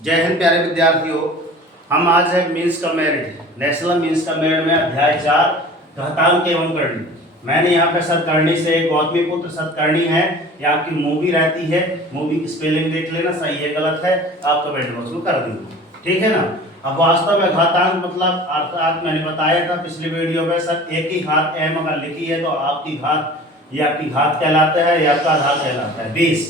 जय हिंद प्यारे विद्यार्थियों। हम आज है मीन्स का मेरिट, नेशनल मीन्स का मेरिट में अध्याय 4 घातांक एवं करणी। मैंने यहाँ पे सतकर्णी से गौतमीपुत्र सतकर्णी है, ये आपकी मूवी रहती है, मूवी की स्पेलिंग देख लेना, सही है गलत है आप कमेंट बॉक्स में कर देंगे, ठीक है ना। अब वास्तव में घातांक मतलब अर्थात मैंने बताया था पिछले वीडियो में, सर एक ही घात m अगर लिखी है तो आपकी घात, ये आपकी घात कहलाता है, ये आपका आधार कहलाता है 20,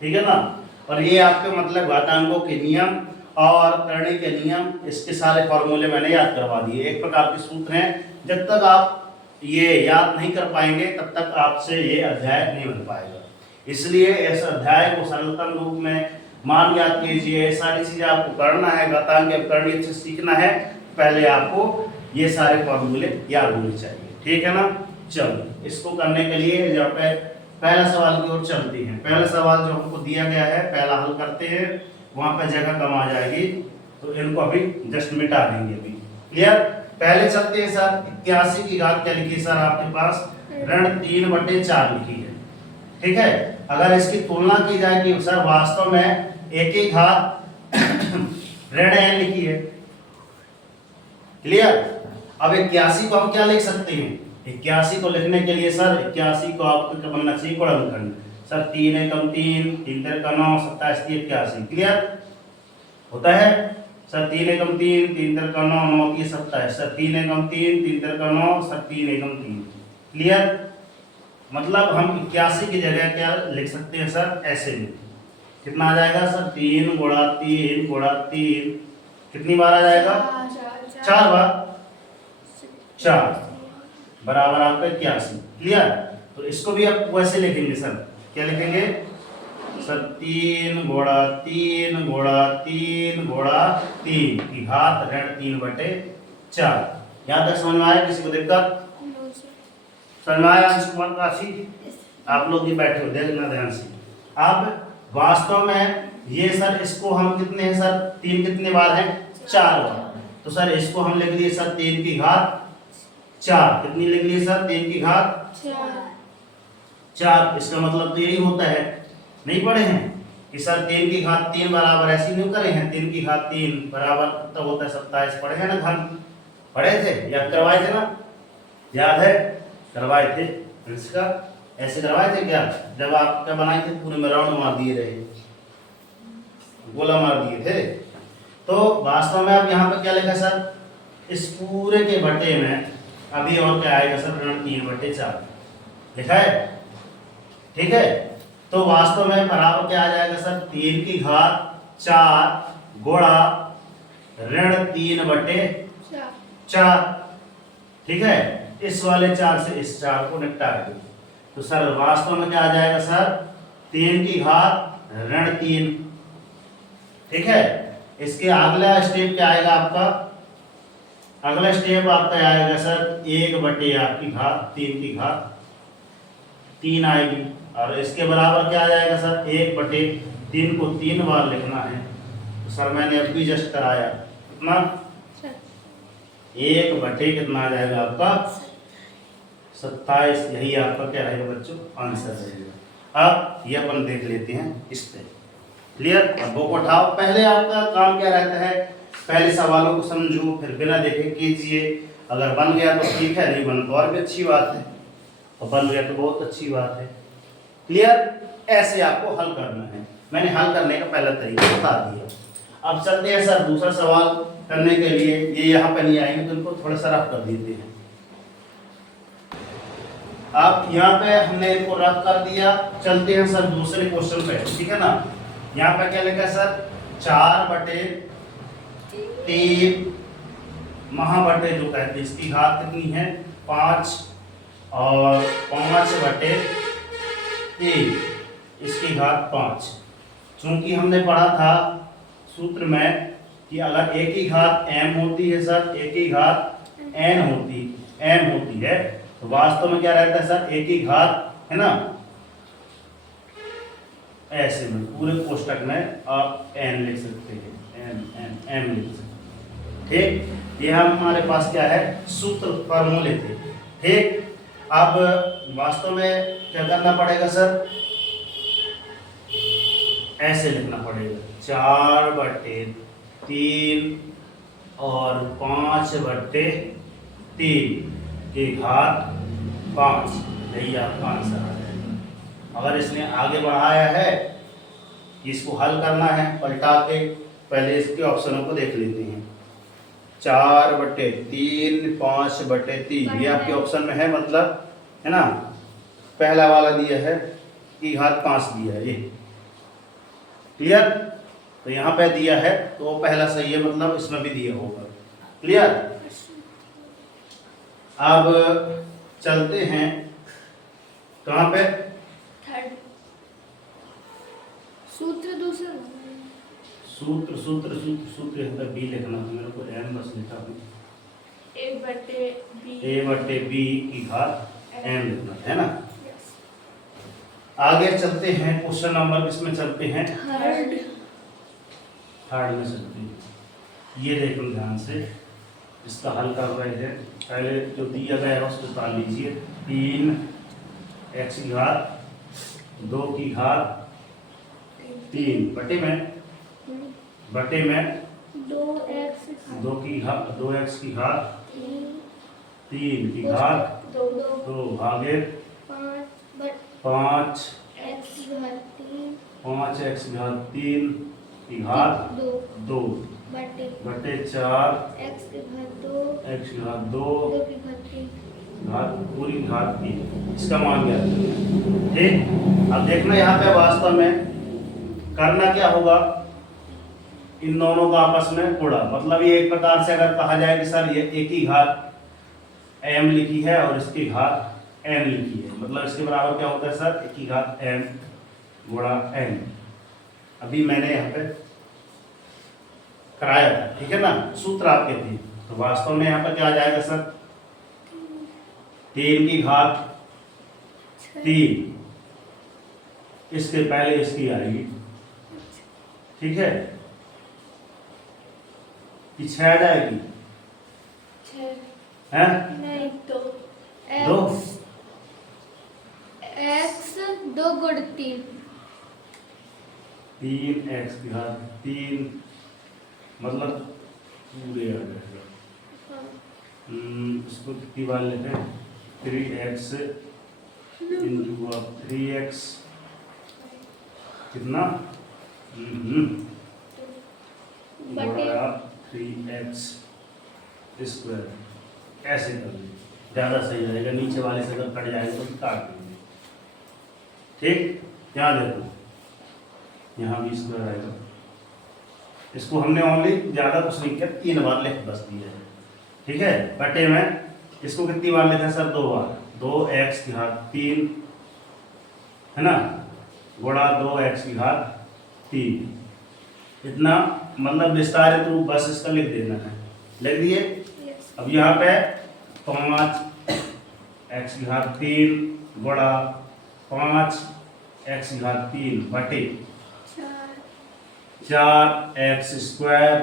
ठीक है ना। और ये आपके मतलब घातांकों के नियम और करने के नियम, इसके सारे फॉर्मूले मैंने याद करवा दिए। एक प्रकार के सूत्र हैं, जब तक आप ये याद नहीं कर पाएंगे तब तक आपसे ये अध्याय नहीं बन पाएगा। इसलिए इस अध्याय को सरलतम रूप में मान याद कीजिए, सारी चीजें आपको करना है, घातांक करनी से सीखना है, पहले आपको ये सारे फॉर्मूले याद होने चाहिए, ठीक है ना। चलो इसको करने के लिए जहाँ पे पहला सवाल की ओर चलते हैं। पहला सवाल जो हमको दिया गया है पहला हल करते हैं, वहां पर जगह कम आ जाएगी तो इनको अभी जस्ट मिटा देंगे अभी। क्लियर, पहले चलते हैं सर। 81 की घात क्या लिखी सर आपके पास, ऋण 3/4 लिखी है, ठीक है। अगर इसकी तुलना की जाए कि सर वास्तव में एक ही घात ऋण n लिखी है, क्लियर। अब 81 को हम क्या लिख सकते हैं, 81 को लिखने के लिए सर 81 को आपको बनना चाहिए गुणनखंड। सर 3 एकम 3, 3 3 का 9, 27 3 81, क्लियर होता है। सर 3 एकम 3, 3 3 का 9, 9 3 27, सर 3 एकम 3, 3 3 का 9, सर 3 एकम 3, क्लियर। मतलब हम 81 की जगह क्या लिख सकते हैं सर, ऐसे में कितना आ जाएगा सर, 3 गुणा 3 गुणा 3, कितनी बार आ जाएगा, 4 बार, 4 बराबर आपका 81, क्लियर। तो इसको भी आप वैसे लिखेंगे सर, क्या लिखेंगे सर, 3 गुणा 3 गुणा 3 गुणा 3 की घात ऋण 3/4। यहाँ तक समझ में आया, किसी को दिक्कत समझ में आया? अंश कुमार काशी आप लोग ही बैठे हो, देखना ध्यान से। अब वास्तव में ये सर इसको हम कितने हैं सर, 3 कितने बार है, 4 बार, तो सर इसको हम लिख लिए सर 3 की घात 4, कितनी लिख ली सर, 3 की घात 4। इसका मतलब तो यही होता है, नहीं पढ़े हैं कि सर 3 की घात 3 बराबर ऐसे नहीं करे हैं, 3 की घात 3 बराबर तो होता है 27, पढ़े हैं ना, घन पढ़े थे, याद करवाए थे ना, याद है करवाए थे, इसका ऐसे करवाए थे क्या, जब आप क्या बनाए थे, पूरे में राउंड मार दिए रहे, गोला मार दिए थे। तो वास्तव में आप यहाँ पर क्या लिखा सर, इस पूरे के बटे में अभी और क्या आएगा सर, ऋण 3/4 लिखा है, ठीक है। तो वास्तव में बराबर क्या आ जाएगा सर, 3 की घात 4 गुणा ऋण 3/4, ठीक है। इस वाले 4 से इस 4 को निपटा दो, तो सर वास्तव में क्या आ जाएगा सर, 3 की घात ऋण 3, ठीक है। इसके अगला स्टेप क्या आएगा आपका, अगला स्टेप आपका आएगा सर 1/, आपकी घात 3 की घात 3 आएगी, और इसके बराबर क्या आ जाएगा सर, 1/3 को 3 बार लिखना है, तो सर मैंने अभी जस्ट कराया, कितना 1/, कितना आ जाएगा आपका 27, यही आपका क्या रहेगा बच्चों, आंसर रहेगा। अब ये अपन देख लेते हैं इस पे, क्लियर। अब बुक उठाओ, पहले आपका काम क्या रहता है, पहले सवालों को समझो, फिर बिना देखे कीजिए, अगर बन गया तो ठीक है, नहीं बन तो और भी अच्छी बात है, और बन गया तो बहुत अच्छी बात है, क्लियर। ऐसे आपको हल करना है, मैंने हल करने का पहला तरीका बता दिया। अब चलते हैं सर दूसरा सवाल करने के लिए, ये यहाँ पे नहीं आएंगे तो इनको थोड़ा सा रफ कर देते हैं। अब यहाँ पे हमने इनको रफ कर दिया, चलते हैं सर दूसरे क्वेश्चन पे, ठीक है ना। यहाँ पे क्या लिखा है सर, 4/3 महाबटे जो कहते हैं, इसकी घात कितनी है 5, और 5/3 इसकी घात 5। चूंकि हमने पढ़ा था सूत्र में कि अगर एक ही घात m होती है सर, एक ही घात n होती है, तो वास्तव में क्या रहता है सर, एक ही घात है ना, ऐसे में पूरे कोष्टक में आप n लिख सकते हैं, m लिख सकते हैं, ठीक। ये हमारे पास क्या है, सूत्र फॉर्मूले थे, ठीक। अब वास्तव में क्या करना पड़ेगा सर, ऐसे लिखना पड़ेगा, 4/3 और 5/3 की घात 5, यही आपका आंसर आ जाएगा। अगर इसने आगे बढ़ाया है, इसको हल करना है पलटा के, पहले इसके ऑप्शनों को देख लेते हैं। 4/3, 5/3 ये आपके ऑप्शन में है, मतलब है ना। पहला वाला दिया है की घात 5 दिया है, ये क्लियर। तो यहाँ पे दिया है तो वो पहला सही है, मतलब इसमें भी दिया होगा, क्लियर। अब चलते हैं कहाँ पे, थर्ड सूत्र दूसरा सूत्र सूत्र सूत्र सूत्र यहाँ पे बी लिखना था, मेरे को एन बस लिखा हूँ। a/b की घात n लिखना है ना। आगे चलते हैं, क्वेश्चन नंबर किसमें चलते हैं, थर्ड में चलते हैं। ये देखो ध्यान से, इसका हल कर रहे हैं। पहले जो दिया गया है उसको उतार लीजिए। 3x की घात 2 की घात 3 बटे में 2x 2x की घात 3 की घात 2 भागे 5x की घात 3 की घात 2 बटे 4x की घात 2 घात पूरी घात 3, इसका मान क्या है, ठीक। अब देखना यहाँ पे वास्तव में करना क्या होगा, इन दोनों का आपस में गुणा, मतलब ये एक प्रकार से अगर कहा जाए कि सर ये एक ही घात m लिखी है और इसकी घात n लिखी है, मतलब इसके बराबर क्या होता है सर, एक ही घात m गुणा n। अभी मैंने यहाँ पे कराया था, ठीक है ना, सूत्र आपके थे। तो वास्तव में यहाँ पर क्या आ जाएगा सर, 3 की घात 3, इसके पहले इसकी आएगी, ठीक है, कि 6 आ जाएगी, हैं नहीं तो दो x 2 गुण 3 3x की घात 3, मतलब पूरे आ जाएगा। इसको कितनी बार लेते हैं, 3x इंटू 3x कितना, बड़ा 3x स्क्वायर, ऐसे कर लें ज़्यादा सही रहेगा। नीचे वाले से अगर कट जाएगा तो काट देंगे, ठीक। यहाँ देखो, यहाँ भी स्क्वायर आएगा, इसको हमने ओनली ज़्यादा कुछ नहीं किया, 3 बार लिख बस दिया है, ठीक है। बटे में इसको कितनी बार लेते हैं सर, 2 बार, 2x की घात 3 है ना, गुणा 2x की घात 3, इतना, मतलब विस्तारित रूप बस इसका लिख देना है, लिख दिए। अब यहाँ पे 5x की घात 3 गुणा 5x की घात 3 बटे 4x स्क्वायर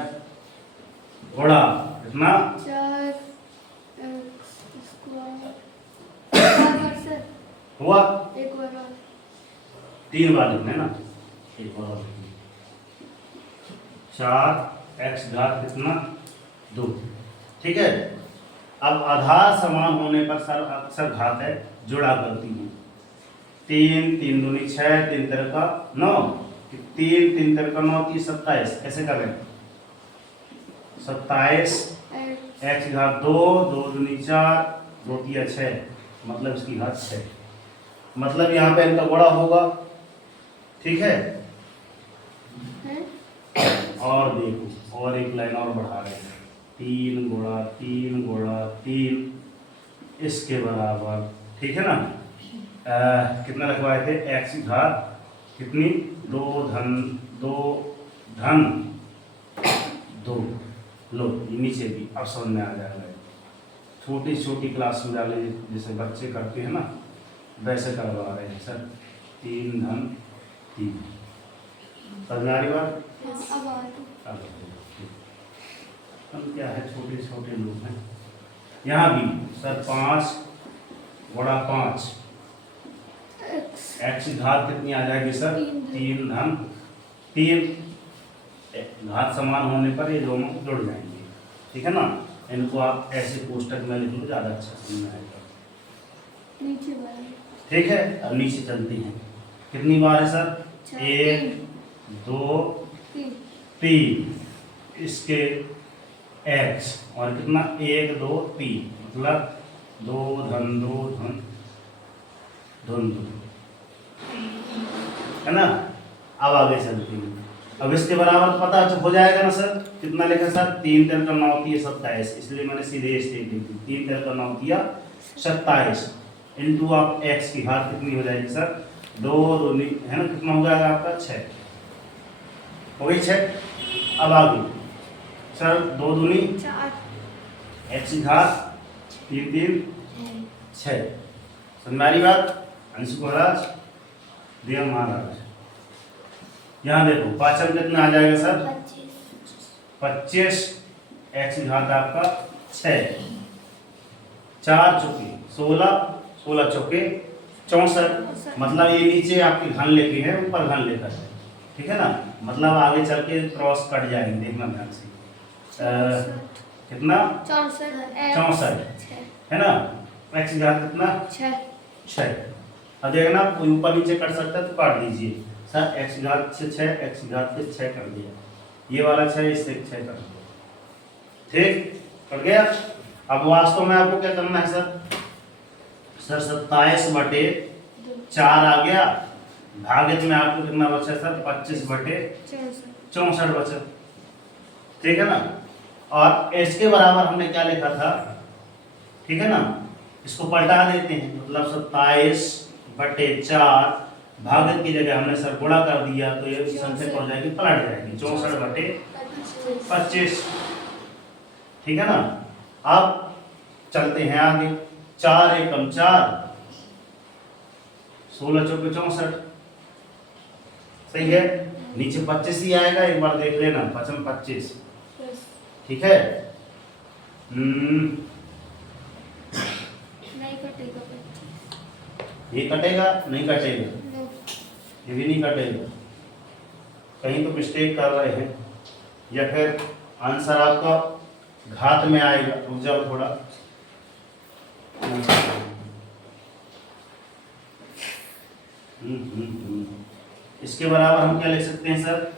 गुणा इतना 4x स्क्वायर हुआ, एक बार 3 बार लिखना है ना, एक बार 4x घात कितना 2, ठीक है। अब आधार समान होने पर सर अक्सर घातें जुड़ा करती हैं। 3 3 दूनी 6, 3 तेरह का 9, 3 3 तेरह का 9, 3 27, कैसे कर रहे हैं, 27 x की घात 2, 2 दूनी 4, 2 तिया 6, मतलब इसकी घात 6, मतलब यहाँ पे इनका गुणा होगा, ठीक है। और देखो, और एक लाइन और बढ़ा रहे हैं, 3 गुणा 3 गुणा 3 इसके बराबर, ठीक है ना। कितना रखवाए थे, x की घात कितनी, 2 धन 2 लो, ये नीचे भी अब समझ में आ जाएगा। छोटी छोटी क्लास में डाले जैसे बच्चे करते हैं ना, वैसे करवा रहे हैं सर, 3 धन 3, समझ आ रही बात। हम क्या है, छोटे छोटे लोग हैं। यहाँ भी सर 5 गुणा 5, x की घात कितनी आ जाएगी सर, 3 धन 3 घात समान होने पर ये दोनों जुड़ जाएंगे, ठीक है ना। इनको आप ऐसे कोष्टक में लिख लो, ज़्यादा अच्छा समझ में आएगा। नीचे वाले ठीक है, अब नीचे चलती हैं। कितनी बार है सर? चार, 1 2 तीन 3 इसके x और कितना 1 2 3 मतलब 2 धन 2 धन धन 2, है ना। अब आगे चलती हूँ। अब इसके बराबर पता हो जाएगा ना सर, कितना लिखा सर? 3 3 का 9 3 27, इसलिए मैंने सीधे स्टेप लिख दी। 3 3 का 9 3 27 इंटू आप x की घात कितनी हो जाएगी सर? 2 2 है ना, कितना हो जाएगा आपका? 6 हो गई 6। अब आगे सर 2 दूनी चार x की घात 3 3 6। समझ में आ रही बात? अंशु महाराज, देव महाराज, यहाँ देखो पाचन कितना आ जाएगा सर? 25 x की घात आपका 6, 4 चौके 16, 16 चौके 64। मतलब ये नीचे आपकी घन लेके है, ऊपर घन लेकर है, ठीक है ना। मतलब आगे चल के क्रॉस कट जाएंगे, देखना ध्यान से। कितना? 64 है ना। x की घात कितना? 6। अब देखना कोई ऊपर नीचे कर सकता है तो काट दीजिए सर। x की घात से 6, x की घात से 6 कर दिया, ये वाला 6 इससे 6 कर दिया, ठीक कर गया। अब वास्तव में आपको क्या करना है सर? सर 27/4 आ गया, भागित में आपको कितना बचा सर? 25/64 बचा, ठीक है ना। और इसके बराबर हमने क्या लिखा था, ठीक है ना। इसको पलटा देते हैं, मतलब 27/4 भागित की जगह हमने सर गुणा कर दिया तो ये संख्या हो जाएगी, पलट जाएगी 64/25, ठीक है ना। अब चलते हैं आगे। 4 एकम 4, 16 चौके 64, सही है। नीचे 25 ही आएगा, एक बार देख लेना, 55 25, ठीक है। नहीं कटेगा, ये कटेगा नहीं कटेगा, ये भी नहीं कटेगा। कहीं तो मिस्टेक कर रहे हैं, या फिर आंसर आपका घात में आएगा। रुक जाओ थोड़ा, इसके बराबर हम क्या लिख सकते हैं सर?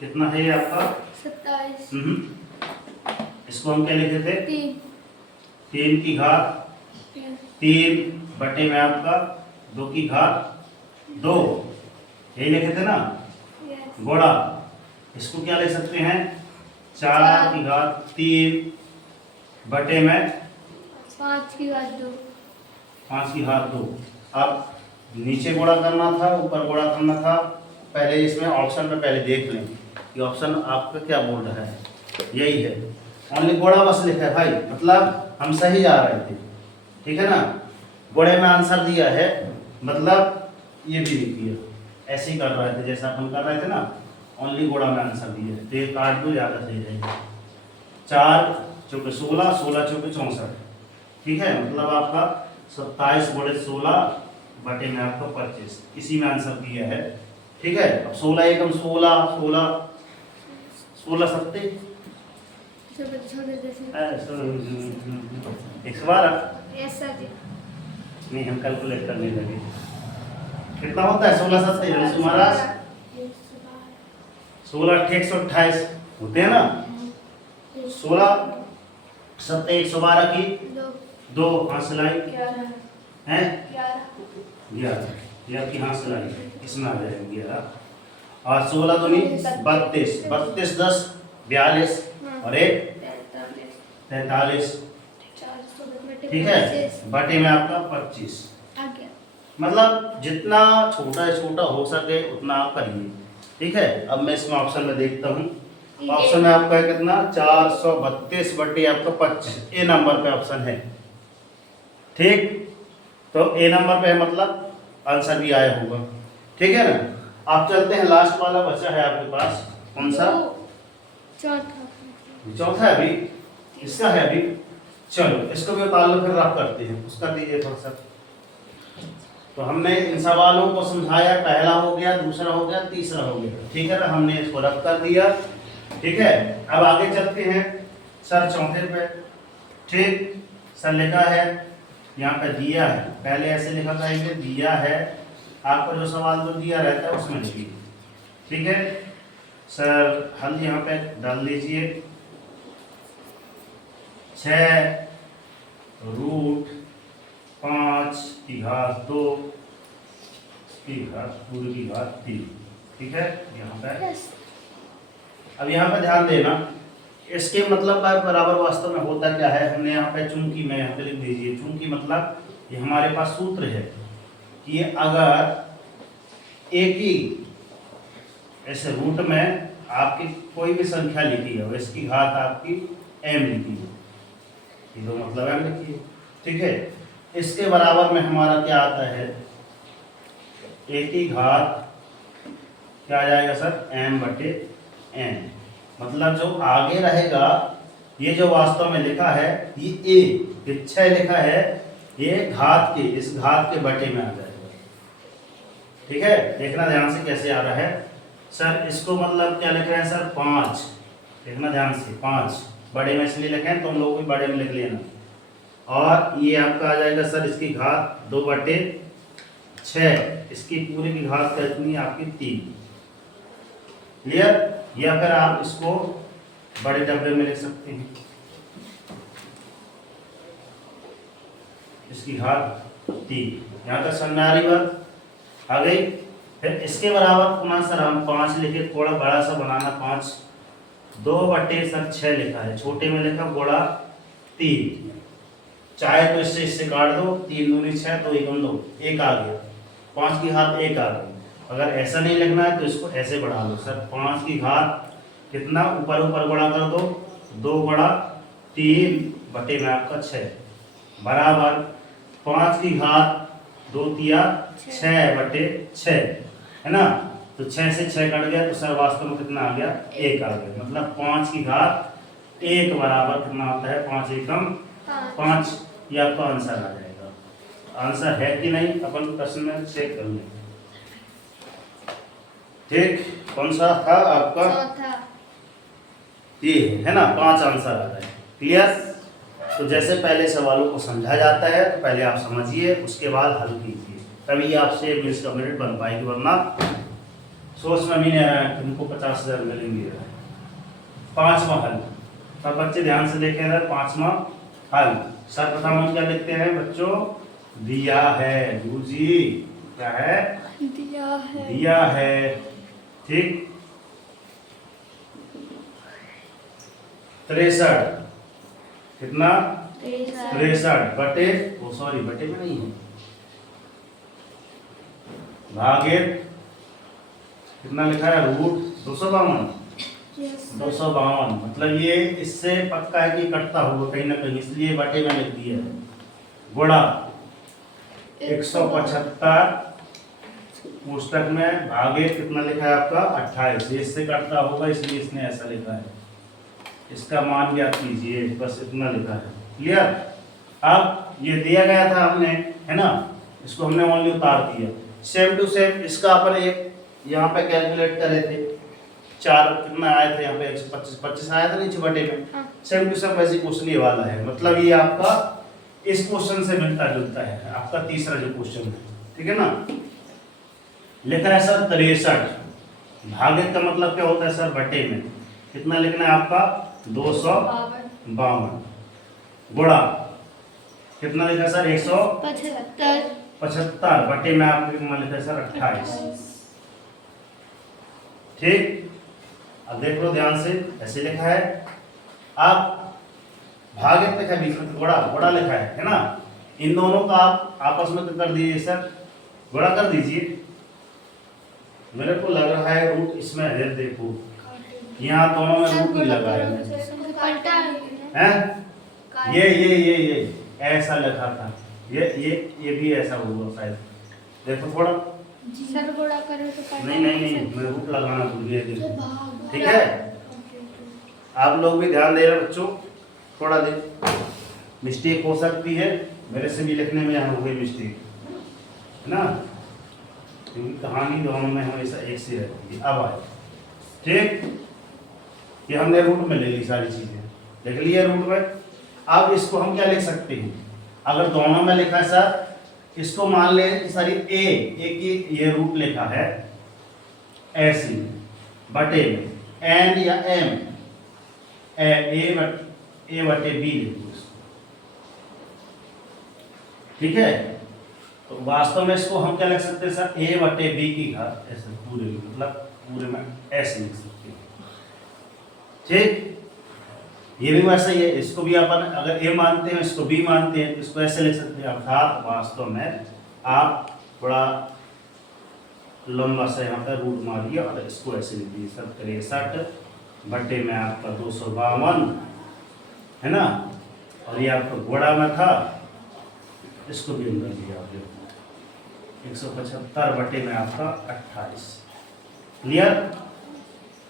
कितना है ये आपका? 27। इसको हम क्या लिखे थे? 3 की घात 3 बटे में आपका 2 की घात 2, यही लिखे थे ना, गुणा। इसको क्या लिख सकते हैं? 4 की घात 3 बटे में 5 की घात 2, 5 की घात 2। अब नीचे गुणा करना था, ऊपर गुणा करना था। पहले इसमें ऑप्शन में पहले देख लें कि ऑप्शन आपका क्या बोल रहा है। यही है, ओनली गुणा बस लिखा है भाई, मतलब हम सही जा रहे थे, ठीक है ना। गुणे में आंसर दिया है, मतलब ये भी नहीं किया, ऐसे ही कर रहे थे जैसा अपन कर रहे थे ना। ओनली गुणा में आंसर दिया है, तो ये काट दो, ज़्यादा सही रहेगा। 4 चौके 16, 16 चौके 64, ठीक है। मतलब आपका 27/16 बटे में आपका 25, इसी में आंसर दिया है, ठीक है। अब 16 एकम 16, 16 16 सत्ते 112 नहीं, हम कैलकुलेट करने लगे। कितना होता है 16 सत्ते? हमारा 16 128 होते हैं ना। 16 सत्ते 112 की 2 हाथ सिलाई है 11 की हाथ सिलाई, इसमें आ जाएगी 11। और 16 दूनी 32, 32 10 42 और 1 43, ठीक है। बटे में आपका 25। मतलब जितना छोटा हो सके उतना आप करिए, ठीक है। अब मैं इसमें ऑप्शन में देखता हूँ। ऑप्शन में आपका है कितना? 432 बटे आपका 25, ए नंबर पे ऑप्शन है, ठीक। तो ए नंबर पे है, मतलब आंसर भी आया होगा, ठीक है ना। आप चलते हैं, लास्ट वाला बचा है आपके पास, कौन सा? चौथा है अभी, इसका है अभी। चलो इसको भी उतार लो, फिर रफ करते हैं। उसका दीजिए थोड़ा सा। तो हमने इन सवालों को समझाया, पहला हो गया, दूसरा हो गया, तीसरा हो गया, ठीक है ना, हमने इसको रब कर दिया। ठीक है, अब आगे चलते हैं सर चौथे पे। ठीक, सर लिखा है यहाँ पे दिया है, पहले ऐसे लिखा करेंगे दिया है, आपका जो सवाल जो दिया रहता है उसमें लिखिए। ठीक है सर, हल यहाँ पे डाल दीजिए, 6√5 की घात 2 की घात पूरी की घात 3। ठीक है, यहाँ पे अब यहाँ पे ध्यान देना, इसके मतलब का बराबर वास्तव में होता क्या है, हमने यहाँ पे चूंकि, मैं यहाँ पे लिख दीजिए चूंकि, मतलब ये हमारे पास सूत्र है कि अगर एक ही ऐसे रूट में आपकी कोई भी संख्या लिखी है, इसकी घात आपकी m लिखी है, ये तो मतलब m लिखी है। ठीक है, इसके बराबर में हमारा क्या आता है, एक ही घात क्या आ जाएगा सर, m/n, मतलब जो आगे रहेगा, ये जो वास्तव में लिखा है ये 6 लिखा है, ये घात के, इस घात के बटे में आ जाएगा। ठीक है, देखना ध्यान से कैसे आ रहा है सर, इसको मतलब क्या लिख रहे हैं सर, 5, देखना ध्यान से, 5 बड़े में इसलिए लिखे हैं, तुम लोग भी बड़े में लिख लेना, और ये आपका आ जाएगा सर इसकी घात 2/6, इसकी पूरी की घात कितनी आपकी 3। क्लियर, या फिर आप इसको बड़े डब्बे में लिख सकते हैं, इसकी घात 3। यहाँ तक समझ में आ रही बात आ गई। फिर इसके बराबर पुनः सर हम 5 लिखे, थोड़ा बड़ा सा बनाना, 5 2/6 लिखा है, छोटे में लिखा गुणा 3, चाहे तो इससे काट दो, 3 दूनी 6, 2 एकम 2, 1 आ गया, 5 की घात 1 आ गई। अगर ऐसा नहीं लिखना है तो इसको ऐसे बढ़ा लो सर, 5 की घात कितना, ऊपर ऊपर गुणा कर दो, 2/3 बटे में आपका 6 बराबर 5 की घात 2 तिया 6/6, है ना, तो 6 से 6 कट गया, तो सर वास्तव में कितना आ गया, 1 आ गया, मतलब 5 की घात 1 बराबर कितना होता है, 5 एकम 5। ये आपका आंसर आ जाएगा। आंसर है कि नहीं अपन प्रश्न में चेक कर लें। ठीक, कौन सा था आपका, ये है ना, 5 आंसर आ रहा है। क्लियर, तो जैसे पहले सवालों को समझा जाता है, तो पहले आप समझिए, उसके बाद हल कीजिए, तभी आपसे मिस का मिनट बन पाएगी, वरना सोच में भी नहीं आया तुमको 50,000 मिलेंगे। 5वां हल, सब बच्चे ध्यान से देखें, 5वां हल, सर्वप्रथम हम क्या लिखते हैं बच्चों, दिया है, जी क्या है, दिया है। ठीक, 63 कितना, 63 बटे, वो सॉरी बटे में नहीं है, भागे कितना लिखा है, √252, 252, मतलब ये इससे पक्का है कि कटता होगा कहीं ना कहीं, इसलिए बटे में लिख दिया है, गुणा 175 पुस्तक में, भागे कितना लिखा है आपका 28, इससे कटता होगा इसलिए इसने ऐसा लिखा है, इसका मान ज्ञात कीजिए, बस इतना लिखा है। क्लियर, अब ये दिया गया था हमने, है ना, इसको हमने ओनली उतार दिया, सेम टू सेम इसका अपन एक यहाँ पे कैलकुलेट करे थे, 4 कितना आए थे यहाँ पे, 125 आया था नीचे बटे में, सेम टू सेम वैसे क्वेश्चन ये वाला है, मतलब ये आपका इस क्वेश्चन से मिलता जुलता है, आपका तीसरा जो क्वेश्चन है। ठीक है ना, लिखा है सर 63, भागे का मतलब क्या होता है सर, बटे में, कितना लिखना है आपका 252, गुणा कितना लिखा सर 175 बटे में आपको कितना लिखा है सर 28। ठीक, अब देख लो ध्यान से, ऐसे लिखा है, आप भागे लिखा है, बीच में गुणा लिखा है ना, इन दोनों का आप आपस में कर दीजिए सर, गुणा कर दीजिए, मेरे को लग रहा है रूट इसमें है, देखो यहाँ दोनों में रूट नहीं लगा है, ये ऐसा लिखा था, ये भी ऐसा होगा शायद, देखो थोड़ा, सर गुणा करें तो नहीं मैं रूट लगाना भूल गया। ठीक है, आप लोग भी ध्यान दे रहे बच्चों, थोड़ा देर मिस्टेक हो सकती है, मेरे से भी लिखने में यहाँ हो गई मिस्टेक। है ना, क्योंकि कहानी दोनों में हमेशा एक सी रहती है। अब आए, ठीक, ये हमने रूट में ले ली सारी चीजें, लिख लिया रूट में। अब इसको हम क्या लिख सकते हैं, अगर दोनों में लिखा है सर, इसको मान ले कि सर ए की ये रूट लिखा है ऐसी बटे में एंड या एम ए बटे बी लिखो इसको, ठीक है। तो वास्तव में इसको हम क्या लिख सकते हैं सर, ए बटे बी की घात, ऐसे पूरे मतलब पूरे में ऐसे लिख सकते हैं, ठीक। ये भी वैसा ही है, इसको भी अपन अगर ए मानते हैं इसको बी मानते हैं, इसको ऐसे लिख सकते हैं। अर्थात वास्तव में आप थोड़ा लंबा सा यहाँ पर रूट मारिए और इसको ऐसे लिख दीजिए सर, 63 बटे में आपका 252 है ना, और ये आपका घोड़ा में था, इसको भी अंदर दिया आप 175 बटे में आपका 28। क्लियर,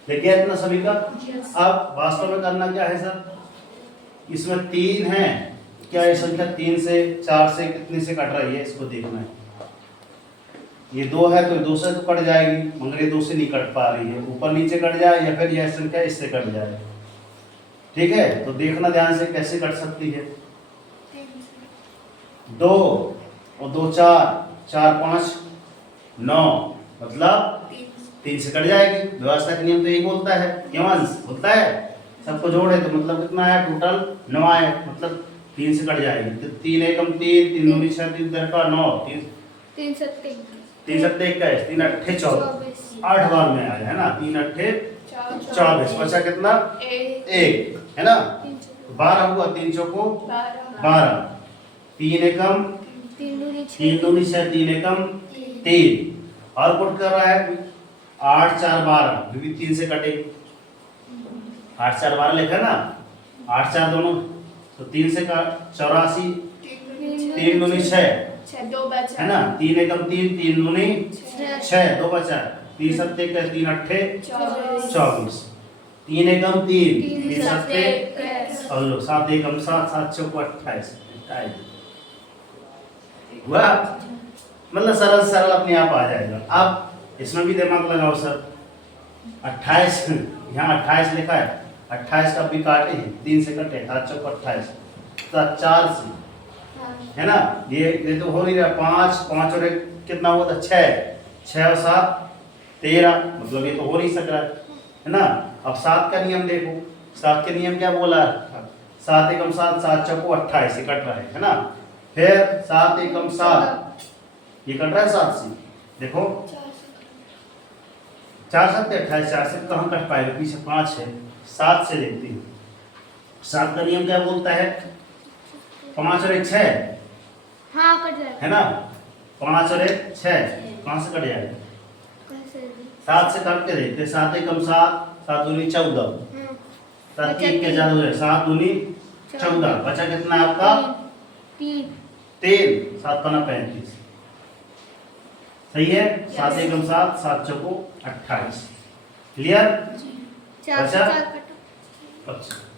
देखिए इतना सभी का। अब वास्तव में करना क्या है सर, इसमें 3 है, क्या ये संख्या 3 से 4 से कितने से कट रही है इसको देखना है। ये 2 है तो 2 से तो कट जाएगी, मगर ये 2 से नहीं कट पा रही है, ऊपर नीचे कट जाए या फिर यह संख्या इससे कट जाए, ठीक है। तो देखना ध्यान से कैसे कट सकती है। 2 और 2 4, 4 5 9, मतलब 3 से कट जाएगी। व्यवस्था का नियम तो यही बोलता है, क्यों अंश बोलता है, सबको जोड़े तो मतलब कितना है, टोटल 9 है, मतलब 3 से कट जाएगी। तो 3 एकम 3, 3 दूनी 6, 3 दर का 9, 3 सत्ते 21, 3 अट्ठे 24, 8 बार में आया है ना, 3 अट्ठे 24, बचा कितना 1 है ना, 12 हुआ, 3 चौको 12, 3 एकम 3 दूनी 6, 3 एकम 3, और पुट कर रहा है 8 4 12, क्योंकि 3 से कटेगी, 8 4 12 लिखा ना, 8 4 दोनों तो 3 से का 84, 3 दूनी 6 है ना, 3 एकम 3, 3 दूनी 6, 2 बचा, 3 सत्ते का 3 अट्ठे 24, 3 एकम 3, 3 सत्ते और लो 7 एकम 7, 7 चौको 28 हुआ। मतलब सरल सरल अपने आप आ जाएगा। अब इसमें भी दिमाग लगाओ सर, 28 यहाँ 28 लिखा है, 28 का भी काटे हैं, 3 से कटे, 7 चौको 28, 4 से है ना, ये तो हो नहीं रहा, 5 5 और 1 कितना हुआ था 6, 6 और 7 13, मतलब ये तो हो नहीं सक रहा है ना। अब 7 का नियम देखो, 7 के नियम क्या बोला, 7 एकम 7, 7 चौको 28 से कट रहा है ना, फिर 7 एकम 7 ये कट रहा है 7 से, देखो 4 7 28, 4 से कहाँ कट पाएगा, पीछे 5 है, 7 से देखते हैं। 7 का नियम क्या बोलता है, 5 और 1 6 हाँ कट जाएगा है ना, 5 और 1 6, कहाँ से कट जाएगा, 7 से काट के देखते, 7 एकम 7, 7 दूनी 14, 7 3 के ज्यादा हो जाए, 7 दूनी 14, बचा कितना आपका 3, 7 पना 35, सही है। 7 एकम 7, 7 चौको 28, क्लियर। बचा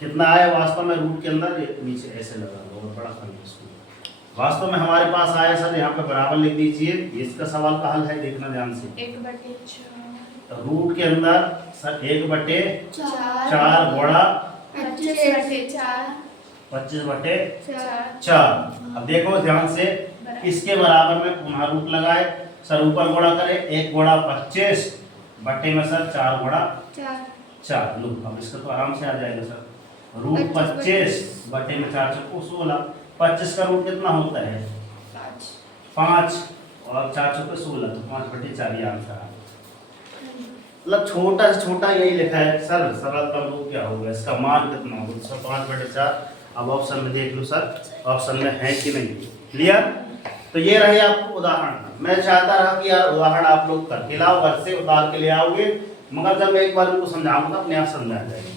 कितना आया वास्तव में रूट के अंदर, ये नीचे ऐसे लगा दो और बड़ा कर लो इसको। वास्तव में हमारे पास आया सर, यहाँ पे बराबर लिख दीजिए, इसका सवाल का हल है, देखना ध्यान से। 1/4 तो रूट के अंदर सर 1/4 गुणा 25/4। अब देखो ध्यान से, इसके बराबर में पुनः रूट लगाए सर, ऊपर गुणा करें, 1 गुणा 25 बटे में सर 4 गुणा 4, लो अब इसका तो आराम से आ जाएगा सर, रूट 25 बटे में 4 चौको 16, 25 का रूट कितना होता है 5 और 4 चौको 16, तो 5/4 ये आंसर है। मतलब छोटा से छोटा यही लिखा है सर, सरलतम रूप क्या होगा, इसका मान कितना होगा, इसका 5/4। अब ऑप्शन में देख लो सर, ऑप्शन में है कि नहीं, क्लियर। तो ये रहे आपको उदाहरण। मैं चाहता रहा कि यार उदाहरण आप लोग करके लाओ, घर से उतार के ले आओगे, मगर जब मैं एक बार उनको समझाऊंगा अपने आप समझा जाएगा,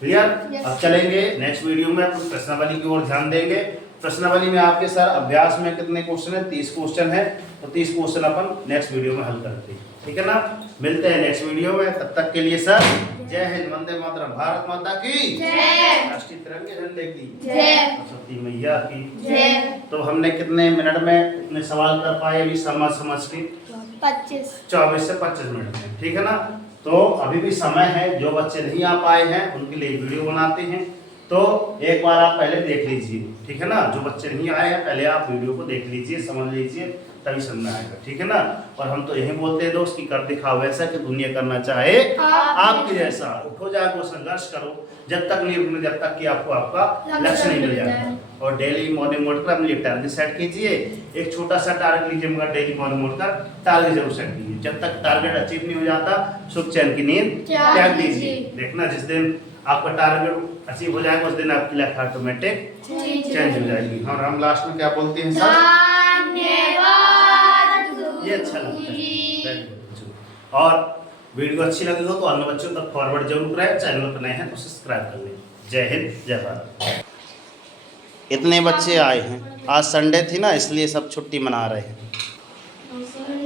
क्लियर। अब चलेंगे नेक्स्ट वीडियो में, कुछ प्रश्नावली की ओर ध्यान देंगे। प्रश्नावली में आपके सर अभ्यास में कितने क्वेश्चन है, 30 क्वेश्चन है, तो 30 क्वेश्चन अपन नेक्स्ट वीडियो में हल करते हैं, ठीक है ना। मिलते हैं नेक्स्ट वीडियो में, तब तक के लिए सर जय हिंद, वंदे मातरम, भारत माता की जय। राष्ट्रीय तिरंगे झंडे की जय। सरस्वती मैया की जय। तो हमने कितने मिनट में इतने सवाल कर पाए अभी समझ के 25। 24 से 25 मिनट में, ठीक है ना। तो अभी भी समय है, जो बच्चे नहीं आ पाए हैं उनके लिए वीडियो बनाते हैं, तो एक बार आप पहले देख लीजिए, ठीक है ना। जो बच्चे नहीं आए हैं पहले आप वीडियो को देख लीजिए, समझ लीजिए, तभी समझ में आएगा, ठीक है ना। और हम तो यही बोलते हैं दोस्त कि कर दिखाओ ऐसा कि दुनिया करना चाहे आपके जैसा। उठो जागो, संघर्ष करो, जब तक नहीं रुकने, जब तक कि आपको आपका लक्ष्य नहीं मिल जाता। और डेली मॉर्निंग उठकर अपने लिए टारगेट सेट कीजिए, एक छोटा सा टारगेट लीजिए, मगर डेली मॉर्निंग उठकर टारगेट जरूर सेट कीजिए। जब तक टारगेट अचीव नहीं हो जाता सुख चैन की नींद त्याग दीजिए। देखना जिस दिन आपका टारगेट अचीव हो जाएगा उस दिन आपकी लाइफ ऑटोमेटिक चेंज हो जाएगी। और हम लास्ट में क्या बोलते हैं सर? धन्यवाद। ये अच्छा लगता है, वेरी गुड। और वीडियो अच्छी लगी हो तो अन्य बच्चों तक फॉरवर्ड जरूर करें, चैनल पर नए हैं तो सब्सक्राइब कर लें। जय हिंद, जय भारत। इतने बच्चे आए हैं, आज संडे थी ना इसलिए सब छुट्टी मना रहे हैं।